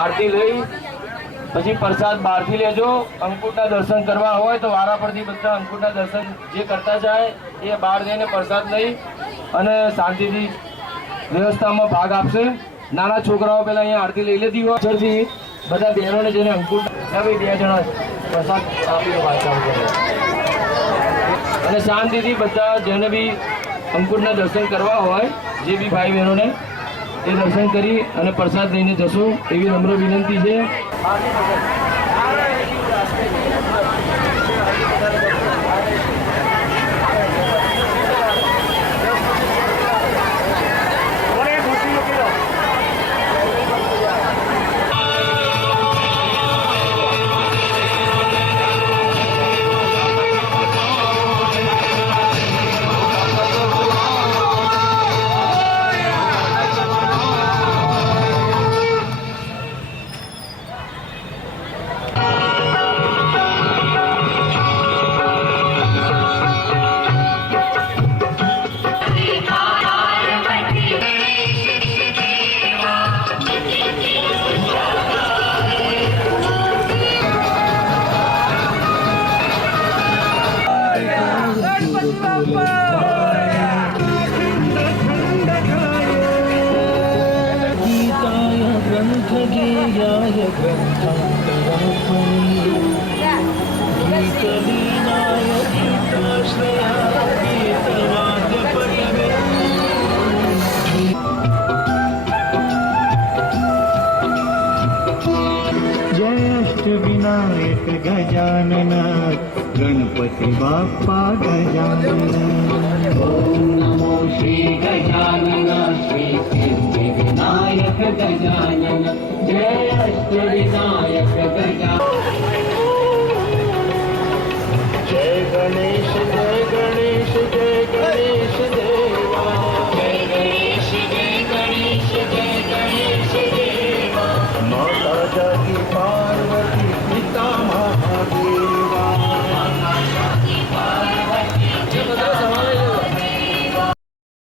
આરતી લઈ પછી પ્રસાદ બહારથી લેજો। અંકુટના દર્શન કરવા હોય તો વારા પરથી બધા અંકુટના દર્શન જે કરતા જાય એ બહાર જઈને પ્રસાદ લઈ અને શાંતિથી વ્યવસ્થામાં ભાગ આપશે। નાના છોકરાઓ પહેલા અહીંયા આરતી લઈ લેતી હોય પછી બધા બહેનોને જઈને અંકુટ બે જણા પ્રસાદ આપી દો અને શાંતિથી બધા જેને બી અંકુટના દર્શન કરવા હોય જે બી ભાઈ બહેનોને એ દર્શન કરી અને પ્રસાદ લઈને જશો એવી નમ્ર વિનંતી છે। विनायक गजानन गणपति बाप्पा गजानन। ओम नमो श्री गजानन श्री सिद्धि विनायक गजानन जय अष्ट विनायक गजानन।